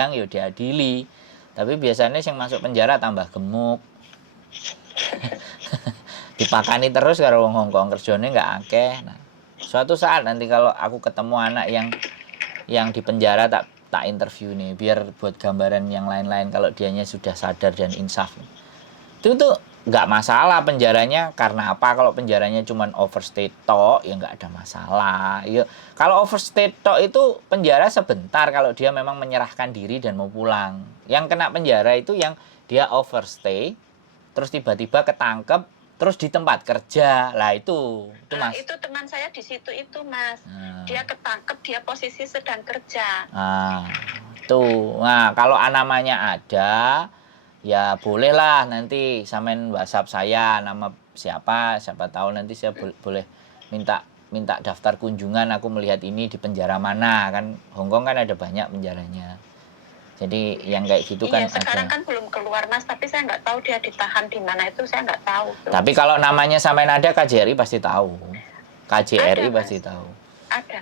kadang ya diadili. Tapi biasanya yang masuk penjara tambah gemuk. Dipakani terus karo wong Hongkong, kerjane nggak akeh. Nah, suatu saat nanti kalau aku ketemu anak yang di penjara tak interview nih, biar buat gambaran yang lain-lain kalau dianya sudah sadar dan insaf. Itu tuh nggak masalah penjaranya karena apa? Kalau penjaranya cuma overstay tok ya nggak ada masalah. Ya kalau overstay tok itu penjara sebentar kalau dia memang menyerahkan diri dan mau pulang. Yang kena penjara itu yang dia overstay terus tiba-tiba ketangkep terus di tempat kerja lah itu Mas. Itu teman saya di situ itu Mas. Dia ketangkep, dia posisi sedang kerja. Nah kalau namanya ada ya bolehlah nanti samain WhatsApp saya nama siapa tahu nanti saya boleh minta daftar kunjungan, aku melihat ini di penjara mana, kan Hongkong kan ada banyak penjaranya. Jadi yang kayak gitu kan sekarang ada. Kan belum keluar Mas, tapi saya nggak tahu dia ditahan di mana itu, saya nggak tahu. Tapi kalau namanya samain ada, KJRI pasti tahu. KJRI ada, pasti tahu. Ada.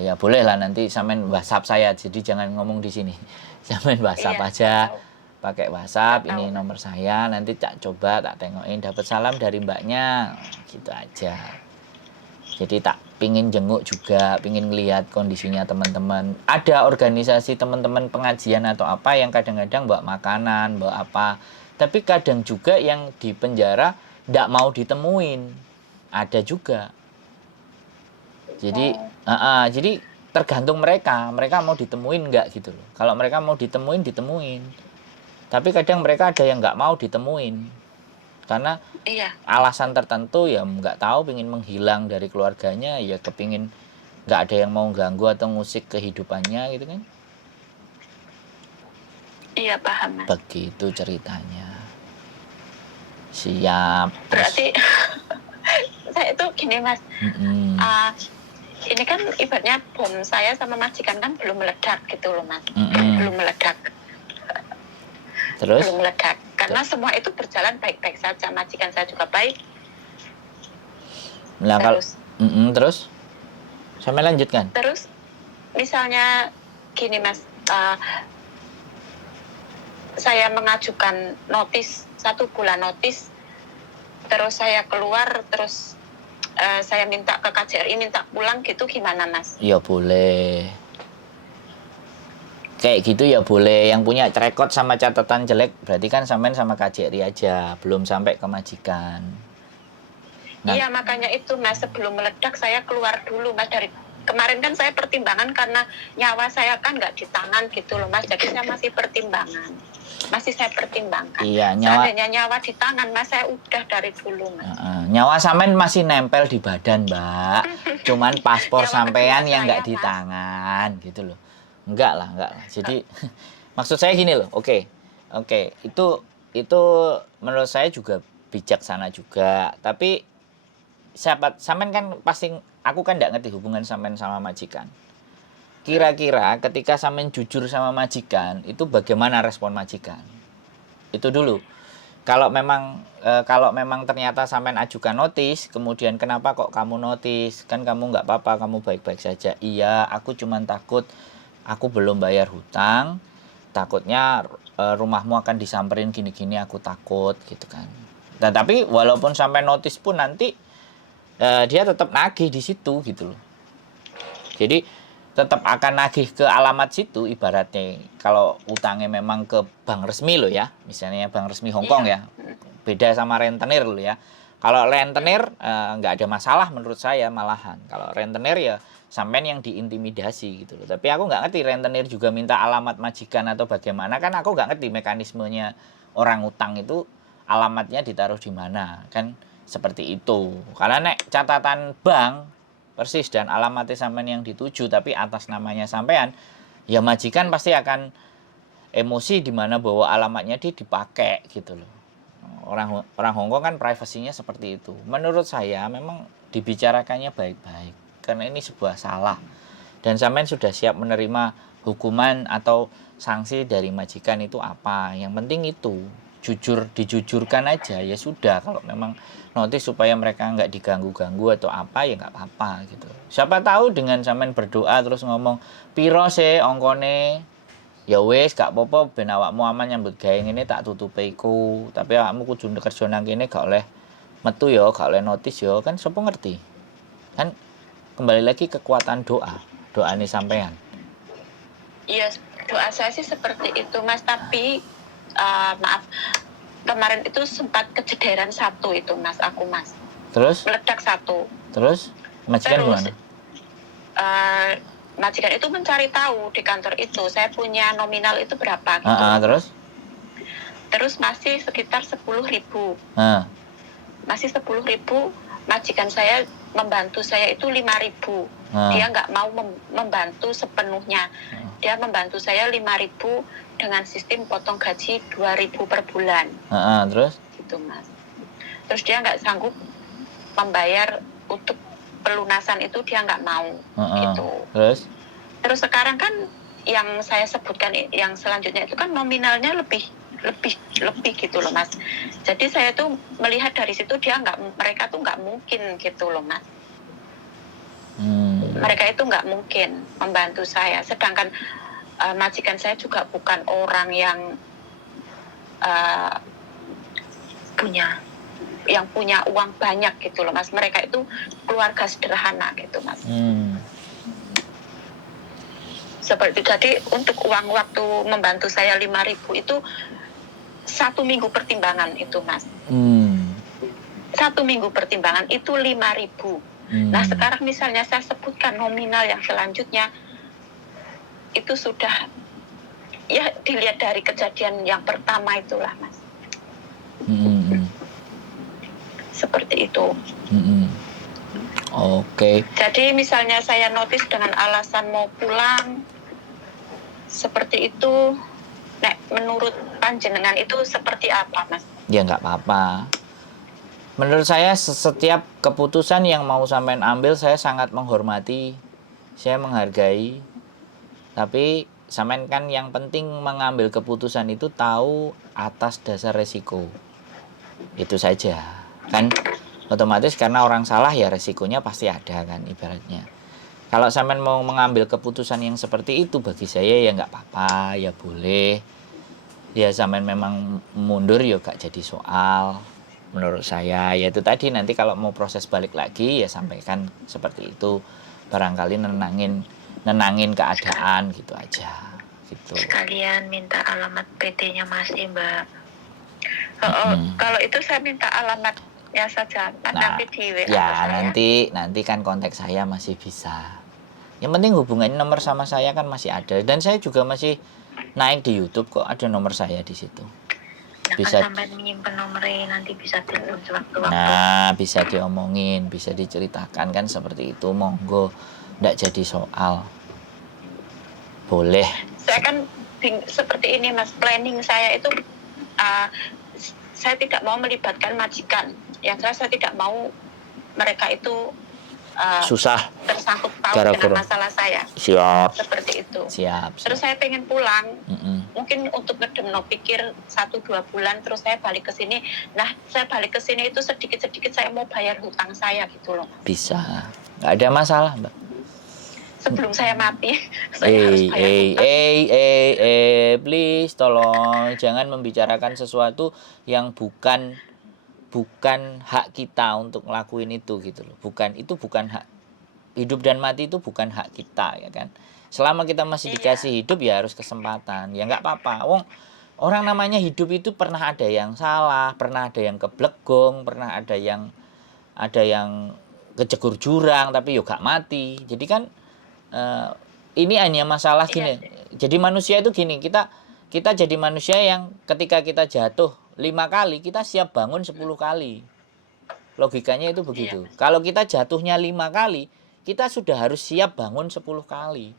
Ya boleh lah nanti samain WhatsApp saya, jadi jangan ngomong di sini. Samain WhatsApp aja. Pakai WhatsApp, ini nomor saya, nanti coba tak tengokin, dapat salam dari mbaknya, gitu aja. Jadi tak pingin jenguk juga, pingin ngelihat kondisinya teman-teman. Ada organisasi teman-teman pengajian atau apa yang kadang-kadang bawa makanan, bawa apa. Tapi kadang juga yang di penjara nggak mau ditemuin, ada juga. Jadi, jadi tergantung mereka mau ditemuin nggak gitu loh. Kalau mereka mau ditemuin. Tapi kadang mereka ada yang nggak mau ditemuin. Karena alasan tertentu ya nggak tahu, pingin menghilang dari keluarganya, ya kepingin nggak ada yang mau ganggu atau ngusik kehidupannya gitu kan. Iya paham Mas. Begitu ceritanya. Siap. Berarti saya itu gini Mas, ini kan ibaratnya bom saya sama majikan kan belum meledak gitu loh Mas. Belum meledak. Terus? Belum meledak. Karena semua itu berjalan baik-baik saja. Majikan saya juga baik. Nah, terus? Sampai lanjutkan. Terus, misalnya gini Mas, saya mengajukan notis, 1 bulan notis, terus saya keluar, terus saya minta ke KJRI, minta pulang gitu, gimana Mas? Ya boleh. Kayak gitu ya boleh. Yang punya record sama catatan jelek berarti kan sampean sama KJRI aja, belum sampai ke majikan. Nah, iya makanya itu Mas, sebelum meledak saya keluar dulu Mas. Dari kemarin kan saya pertimbangan karena nyawa saya kan nggak di tangan gitu loh Mas, jadi saya masih pertimbangan. Masih saya pertimbangkan. Iya, seandainya nyawa di tangan Mas, saya udah dari dulu Mas. Nyawa sampean masih nempel di badan Mbak, cuman paspor sampean yang nggak di tangan gitu loh. Enggak lah. Jadi maksud saya gini loh, oke, itu menurut saya juga bijaksana juga. Tapi sampean kan pasti, aku kan nggak ngerti hubungan sampean sama majikan. Kira-kira ketika sampean jujur sama majikan, itu bagaimana respon majikan? Itu dulu. Kalau memang ternyata sampean ajukan notis, kemudian kenapa kok kamu notis? Kan kamu nggak apa-apa, kamu baik-baik saja. Iya, aku cuma takut. Aku belum bayar hutang, takutnya rumahmu akan disamperin gini-gini, aku takut gitu kan. Nah, tapi walaupun sampai notis pun nanti dia tetap nagih di situ gitu loh. Jadi tetap akan nagih ke alamat situ, ibaratnya kalau utangnya memang ke bank resmi loh ya, misalnya bank resmi Hongkong ya, beda sama rentenir loh ya. Kalau rentenir nggak ada masalah menurut saya malahan. Kalau rentenir ya sampean yang diintimidasi gitu loh. Tapi aku nggak ngerti rentenir juga minta alamat majikan atau bagaimana, kan aku nggak ngerti mekanismenya orang utang itu alamatnya ditaruh di mana, kan seperti itu. Karena nek catatan bank persis dan alamatnya sampean yang dituju tapi atas namanya sampean, ya majikan pasti akan emosi di mana bahwa alamatnya dia dipakai gitu loh. Orang Hongkong kan privasinya seperti itu. Menurut saya memang dibicarakannya baik-baik. Karena ini sebuah salah. Dan sampean sudah siap menerima hukuman atau sanksi dari majikan itu apa. Yang penting itu dijujurkan aja ya sudah. Kalau memang notis supaya mereka nggak diganggu-ganggu atau apa ya nggak apa-apa gitu. Siapa tahu dengan sampean berdoa terus ngomong piro se ongkone, Ya wis gak apa-apa ben awakmu aman nyambut gawe ngene tak tutupe iku. Tapi awakmu kudu kerja nang kene gak oleh metu ya, gak oleh notis ya, kan sapa ngerti. Kan kembali lagi kekuatan doa. Doane sampean. Iya, doa saya sih seperti itu Mas, tapi maaf, kemarin itu sempat kejederan satu itu Mas, Mas. Terus? Meledak satu. Terus? Majikan Terus gimana? majikan itu mencari tahu di kantor itu saya punya nominal itu berapa gitu. Terus masih sekitar 10.000. Masih 10.000, majikan saya membantu saya itu 5.000. Dia nggak mau membantu sepenuhnya. Dia membantu saya 5.000 dengan sistem potong gaji 2.000 per bulan. Terus? Gitu Mas. Terus dia nggak sanggup membayar untuk pelunasan itu, dia nggak mau gitu. Terus sekarang kan yang saya sebutkan yang selanjutnya itu kan nominalnya lebih gitu loh Mas. Jadi saya tuh melihat dari situ mereka tuh nggak mungkin gitu loh Mas. Mereka itu nggak mungkin membantu saya. Sedangkan majikan saya juga bukan orang yang punya uang banyak gitu loh Mas. Mereka itu keluarga sederhana gitu Mas. Seperti tadi untuk uang waktu membantu saya 5.000 itu 1 minggu pertimbangan itu Mas. 1 minggu pertimbangan itu 5.000. Nah sekarang misalnya saya sebutkan nominal yang selanjutnya itu sudah ya dilihat dari kejadian yang pertama itulah Mas. Seperti itu. Oke. Jadi misalnya saya notis dengan alasan mau pulang seperti itu, menurut panjenengan itu seperti apa Mas? Ya nggak apa-apa. Menurut saya setiap keputusan yang mau sampean ambil saya sangat menghormati, saya menghargai. Tapi sampean kan yang penting mengambil keputusan itu tahu atas dasar resiko. Itu saja. Kan otomatis karena orang salah ya resikonya pasti ada kan ibaratnya. Kalau sampean mau mengambil keputusan yang seperti itu bagi saya ya nggak apa-apa, ya boleh. Ya sampean memang mundur ya gak jadi soal. Menurut saya ya itu tadi, nanti kalau mau proses balik lagi ya sampaikan seperti itu. Barangkali nenangin keadaan gitu aja. Gitu. Sekalian minta alamat PT-nya masih Mbak. Kalau itu saya minta alamatnya saja. Nanti di WA ya nanti kan kontak saya masih bisa. Yang penting hubungannya nomor sama saya kan masih ada, dan saya juga masih naik di YouTube kok, ada nomor saya di situ. Bisa sampai menyimpan nomornya, nanti bisa telepon sewaktu-waktu. Nah, bisa diomongin, bisa diceritakan kan seperti itu, monggo, ndak jadi soal. Boleh. Saya kan seperti ini Mas, planning saya itu saya tidak mau melibatkan majikan. Yang saya tidak mau mereka itu susah tersangkut paut dengan masalah saya. Siap. Seperti itu. Siap. Terus saya pengen pulang. Mungkin untuk ngedemno pikir 1-2 bulan, terus saya balik ke sini. Nah, saya balik ke sini itu sedikit-sedikit saya mau bayar hutang saya gitu loh. Bisa. Nggak ada masalah, Mbak. Sebelum saya mati, saya harus bayar hutang. Please tolong jangan membicarakan sesuatu yang bukan hak kita untuk ngelakuin itu gitu loh. Itu bukan hak. Hidup dan mati itu bukan hak kita ya kan. Selama kita masih dikasih hidup ya harus kesempatan. Ya nggak apa-apa. Orang namanya hidup itu pernah ada yang salah, pernah ada yang keblegong, pernah ada yang kejegur jurang tapi yo gak mati. Jadi kan ini hanya masalah gini. Jadi manusia itu gini, kita jadi manusia yang ketika kita jatuh 5 kali, kita siap bangun 10 kali. Logikanya itu begitu. Kalau kita jatuhnya 5 kali, kita sudah harus siap bangun 10 kali.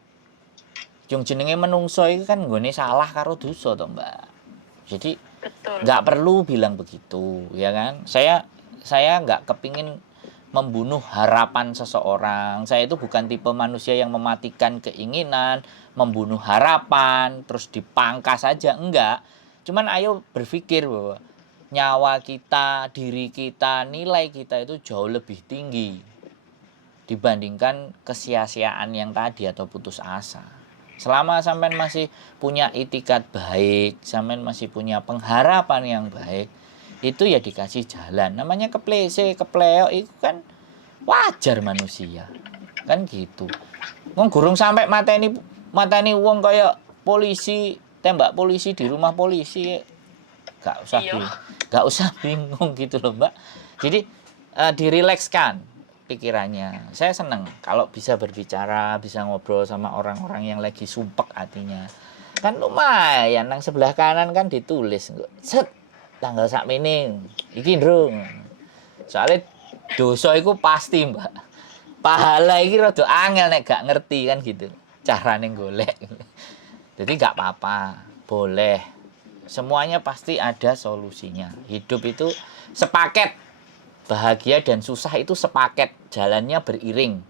Jung jenenge menungso itu kan nggone salah karo dosa toh, Mbak. Jadi nggak perlu bilang begitu, ya kan? Saya nggak kepingin membunuh harapan seseorang. Saya itu bukan tipe manusia yang mematikan keinginan, membunuh harapan, terus dipangkas saja, enggak. Cuman ayo berpikir bahwa nyawa kita, diri kita, nilai kita itu jauh lebih tinggi dibandingkan kesia-siaan yang tadi atau putus asa. Selama sampean masih punya itikat baik, sampean masih punya pengharapan yang baik, itu ya dikasih jalan. Namanya keplese, kepleok itu kan wajar manusia. Kan gitu. Wong gurung sampai mateni wong kaya polisi, tembak polisi di rumah polisi. Gak usah Iya. gak usah bingung gitu loh, Mbak. Jadi dirilekskan pikirannya. Saya seneng kalau bisa berbicara, bisa ngobrol sama orang-orang yang lagi sumpek hatinya. Kan lumayan nang sebelah kanan kan ditulis set tanggal sakmene iki ndrung. Soalnya dosa itu pasti, Mbak. Pahala iki rada angel nek gak ngerti kan gitu. Carane golek. Jadi gak apa-apa, boleh. Semuanya pasti ada solusinya. Hidup itu sepaket. Bahagia dan susah itu sepaket, jalannya beriring.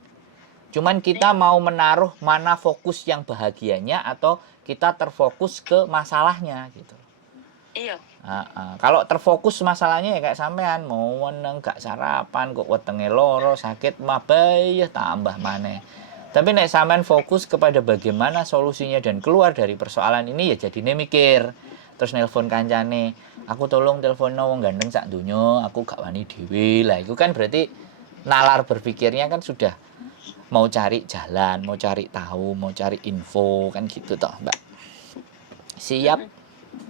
Cuman kita mau menaruh mana fokus yang bahagianya atau kita terfokus ke masalahnya gitu. Iya. Kalau terfokus masalahnya ya kayak sampean mau meneng gak sarapan kok wetenge loro sakit mah bayah tambah maneh. Tapi nek sampean fokus kepada bagaimana solusinya dan keluar dari persoalan ini ya jadine mikir. Terus nelpon kancane, aku tolong teleponno wong gandeng sak donya, aku gak wani dhewe. Lah itu kan berarti nalar berpikirnya kan sudah mau cari jalan, mau cari tahu, mau cari info kan gitu toh, Mbak. Siap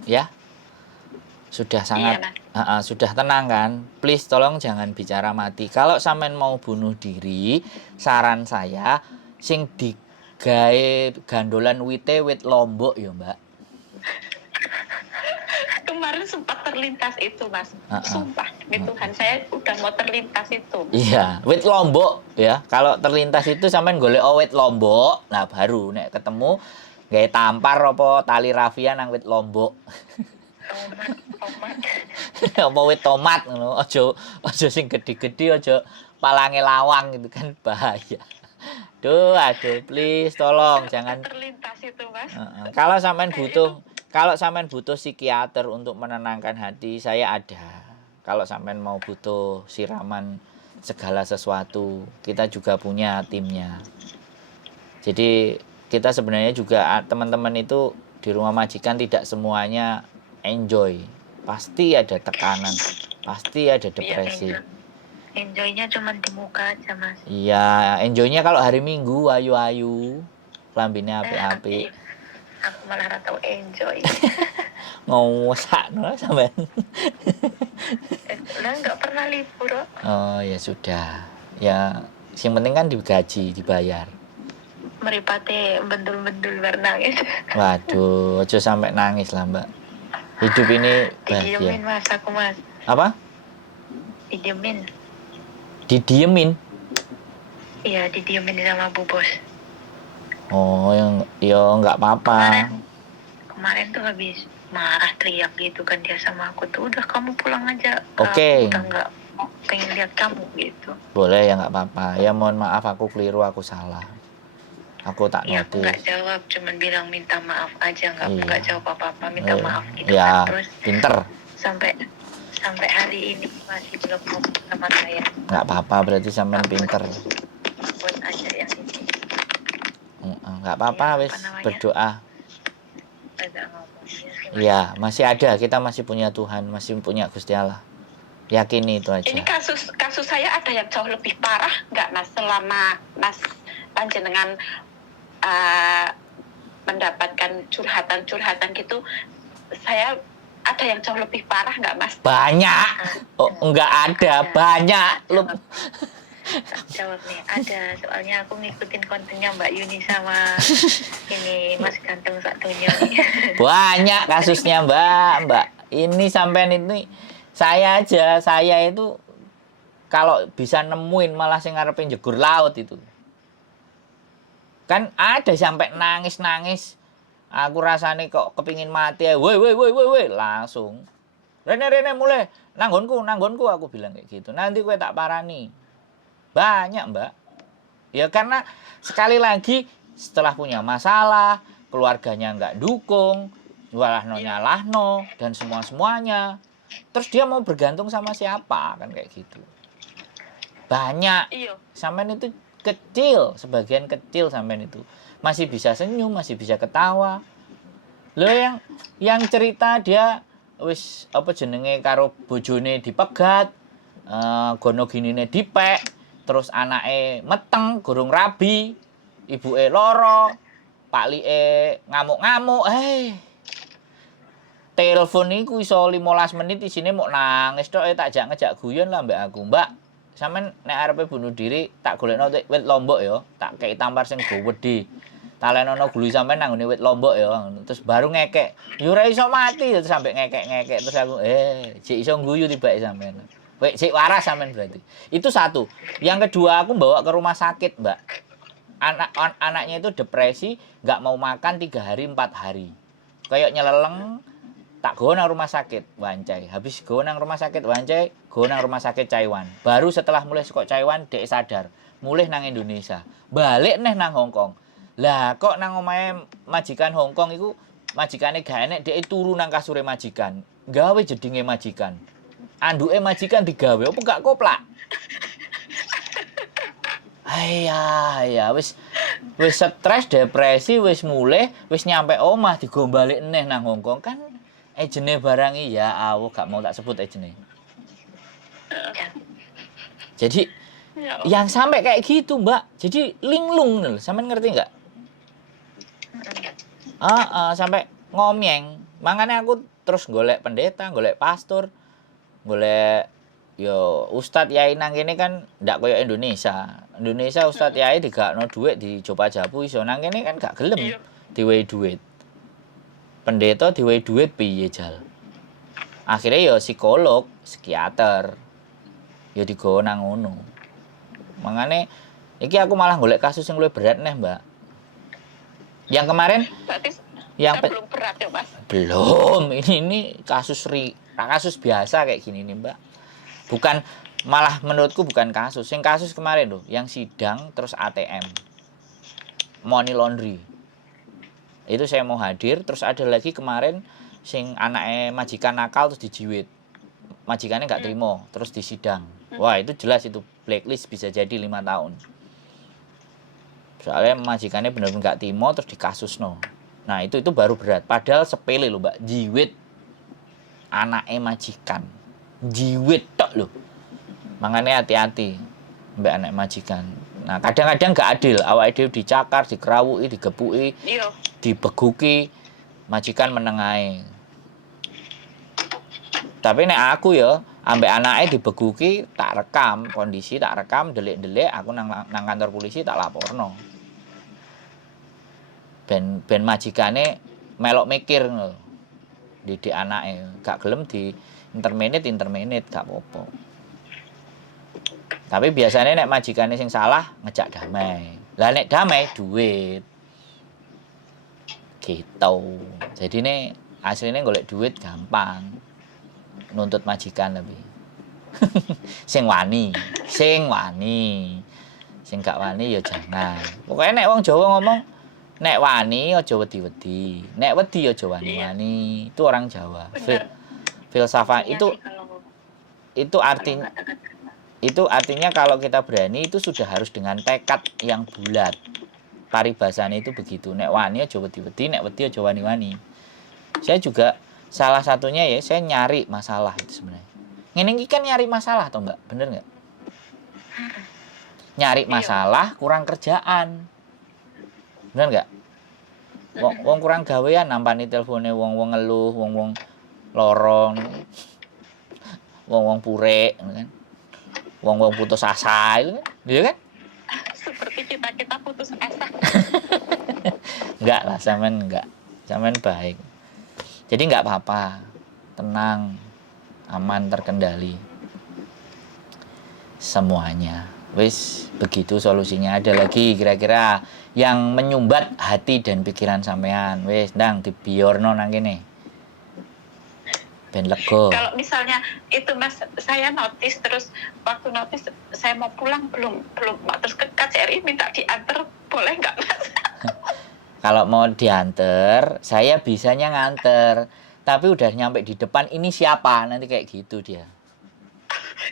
ya? Sudah sangat sudah tenang kan? Please tolong jangan bicara mati. Kalau sampean mau bunuh diri, saran saya sing digawe gandolan wit lombok ya, Mbak. Kemarin sempat terlintas itu, Mas. Sumpah, Tuhan, saya udah mau terlintas itu. Iya, wit lombok ya. Kalau terlintas itu sampean golek wit lombok, nah baru nek ketemu gawe tampar apa tali rafia nang wit lombok. Tomat. Apa wit tomat ngono. Aja sing gede-gede, aja palange lawang gitu kan bahaya. Aduh, please tolong jangan Terlintas itu, Mas. Kalau sampean butuh psikiater untuk menenangkan hati, saya ada. Kalau sampean mau butuh siraman segala sesuatu, kita juga punya timnya. Jadi kita sebenarnya juga teman-teman itu di rumah majikan tidak semuanya enjoy. Pasti ada tekanan, pasti ada depresi. Enjoy-nya cuma di muka aja, Mas. Iya, enjoy-nya kalau hari Minggu ayu-ayu, lambine api-api. Aku malah tahu enjoy. Ngosakno sampean. Lah nggak pernah libur. Oh, ya sudah. Ya, yang penting kan digaji, dibayar. Meripate bendul-bendul bernangis. Waduh, aja sampai nangis lah, Mbak. Hidup ini bahagia. Didiemin, Mas, aku, Mas. Apa? Didiemin. Didiemin? Iya, didiemin sama Bu Bos. Oh, yang nggak apa-apa. Kemarin tuh habis marah teriak gitu kan dia sama aku tuh, udah kamu pulang aja. Oke. Udah nggak pengen lihat kamu gitu. Boleh ya nggak apa-apa. Ya mohon maaf aku keliru, aku salah. Aku tak Iya, aku notice. nggak jawab, cuman bilang minta maaf aja, nggak jawab apa-apa, minta maaf gitu ya, kan. Terus pinter. Sampai hari ini masih belum ngomong sama saya. Nggak apa-apa, berarti sampean pinter. Buat aja yang ini. Nggak apa-apa, wis berdoa. Agak ngomong. Iya, masih ada. Kita masih punya Tuhan, masih punya Gusti Allah. Yakini itu aja. Ini kasus saya ada yang jauh lebih parah nggak, Mas? Selama Mas panjenengan mendapatkan curhatan gitu, saya ada yang jauh lebih parah nggak, Mas? Banyak. Oh, nggak ada. Banyak. Jawab nih, ada. Soalnya aku ngikutin kontennya Mbak Yuni sama ini Mas Ganteng satunya nih. Banyak kasusnya, Mbak. Ini sampean ini saya itu kalau bisa nemuin malah sing ngarepin jegur laut itu. Kan ada sampai nangis-nangis. Aku rasane kok kepingin mati. Woi, langsung. Rene mulai nanggonku aku bilang kayak gitu. Nanti gue tak parani. Banyak, Mbak. Ya karena sekali lagi setelah punya masalah, keluarganya nggak dukung, nyalahno dan semuanya. Terus dia mau bergantung sama siapa kan kayak gitu. Banyak. Iya. Sampean itu kecil, sebagian kecil sampean itu. masih bisa senyum, masih bisa ketawa. Lho yang cerita dia wis apa jenenge karo bojone dipegat, gono ginine dipek, terus anake meteng gurung rabi, ibuke loro, paklike ngamuk-ngamuk. Telepon niku iso 15 menit isine mok nangis tok tak ngejak guyon lah mbak aku. Mbak, sampean nek arepe bunuh diri tak golekno wit lombok ya, tak kei tampar sing gowedhe. Talenono gulu sampean nang ngene wit lombok ya. Terus baru ngekek. Ya ora iso mati terus sampe ngekek-ngekek terus aku jek iso guyu tibake sampean. Wek sik waras sampean berarti. Itu satu. Yang kedua aku bawa ke rumah sakit, Mbak. Anaknya itu depresi, nggak mau makan 3 hari 4 hari. Kayak nyeleleng, tak go nang rumah sakit Wancai. Habis go nang rumah sakit Wancai, go nang rumah sakit Taiwan. Baru setelah mulai saka Taiwan dek sadar, mulih nang Indonesia. Balik neh nang Hong Kong. Lah kok nang omahe majikan Hong Kong iku majikane gak enek dek turu nang kasure majikan. Gawe jedinge majikan. Anduke majikan digawe apa gak koplak? Ya wis stres, depresi, wis mulih, wis nyampe omah digombalik neh nang Hong Kong kan ejene barang ya aku gak mau tak sebut ejene. Jadi yang sampai kayak gitu, Mbak. Jadi linglung lho, sampean ngerti enggak? Sampai ngomyeng. Makanya aku terus golek pendeta, golek pastor, golek yo ustad yai nang kene kan ndak koyo Indonesia. Indonesia ustad yai digakno dhuwit dicoba jabu iso nang kene kan gak gelem diwehi dhuwit. Pendeta diwehi dhuwit piye jal. Akhirnya ya psikolog, psikiater. Ya digawa nang ngono. Mangane iki aku malah golek kasus yang luwih berat neh, Mbak. Yang kemarin yang belum berat ya, Mas. Belum. Ini kasus biasa kayak gini nih, Mbak. Bukan malah menurutku bukan kasus. Yang kasus kemarin loh, yang sidang terus ATM. Money laundry. Itu saya mau hadir, terus ada lagi kemarin sing anaknya majikan nakal terus dijiwit. Majikannya nggak terima, terus disidang. Wah, itu jelas itu blacklist bisa jadi 5 tahun. Soalnya majikannya benar-benar nggak terima terus dikasusno. Nah, itu baru berat. Padahal sepele loh, Mbak. Jiwit anaknya majikan. Jiwit tok loh. Makanya hati-hati mbak anak majikan. Nah, kadang-kadang nggak adil. Awake dhewe dicakar, dikerawuki, digepuki, dibeguki, majikan menengahi. Tapi nek aku ya, ambek anake dibeguki, tak rekam, kondisi tak rekam, delik-delik, aku nang kantor polisi tak laporno. Ben majikane melok mikir lho. Didik anake, gak gelem di intermenit gak apa-apa. Tapi biasanya nek majikane sing salah ngejak damai. Lah nek damai duit. Gitu. Jadi nek aslinya golek duit gampang. Nuntut majikan lebih. Sing wani. Sing gak wani ya jangan. Pokoknya nek wong Jawa ngomong nek wani aja wedi-wedi. Nek wedi aja wani-wani. Itu orang Jawa. Filsafat itu artinya kalau kita berani itu sudah harus dengan tekad yang bulat. Paribasane itu begitu. Nek wani aja wedi-wedi, nek wedi aja wani-wani. Saya juga salah satunya ya, saya nyari masalah itu sebenarnya. Ngene iki kan nyari masalah toh, Mbak? Bener enggak? Nyari masalah, kurang kerjaan. Bener enggak? Wong kurang gawean nampani telpone wong-wong ngeluh, wong-wong lorong. Wong-wong purek, kan? Wong-wong putus asa itu kan? Iya kan? Seperti kita putus asa. Enggak lah, sampean enggak. Sampean baik. Jadi enggak apa-apa. Tenang, aman, terkendali. Semuanya. Wis begitu solusinya. Ada lagi kira-kira yang menyumbat hati dan pikiran sampean. Wis ndang dibiorno nang kene. Ben lega. Kalau misalnya itu Mas, saya notice terus waktu notice saya mau pulang belum terus ke KCRI minta diantar, boleh nggak Mas? Kalau mau diantar, saya bisanya nganter. Tapi udah nyampe di depan, ini siapa? Nanti kayak gitu dia.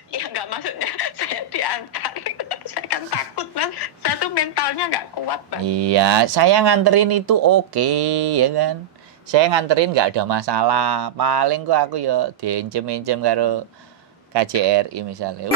Ya nggak, maksudnya saya diantar. Saya kan takut Mas. Saya tuh mentalnya rasanya nggak kuat, Mas. Iya, saya nganterin itu oke, ya kan. Saya nganterin nggak ada masalah. Paling kok aku ya diencem-encem karo KJRI misalnya.